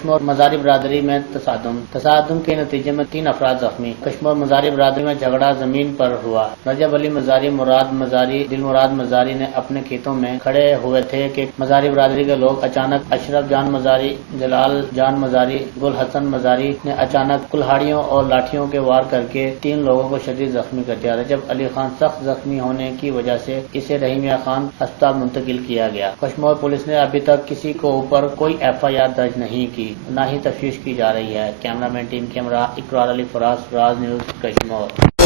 कश्मीर मजारी बरादरी में तसादुम के नतीजे में 3 अफराद जख्मी। कश्मीर मजारी बरादरी में झगड़ा जमीन पर हुआ। रजब अली मजारी, दिलमुराद मजारी ने अपने खेतों में खड़े हुए थे कि मजारी बरादरी के लोग अचानक अशरफ जान मजारी, जलाल जान मजारी, गुल हसन मजारी ने अचानक कुल्हाड़ियों और लाठियों के वार करके 3 लोगों को शदीद जख्मी कर दिया। रजब अली खान सख्त जख्मी होने की वजह से इसे रहीमिया खान अस्पताल मुंतकिल किया गया। कश्मीर पुलिस ने अभी तक किसी को ऊपर कोई FIR दर्ज नहीं की, न ही तफ्तीश की जा रही है। कैमरामैन टीम कैमरा इकरार अली फराज, राज न्यूज, कश्मीर।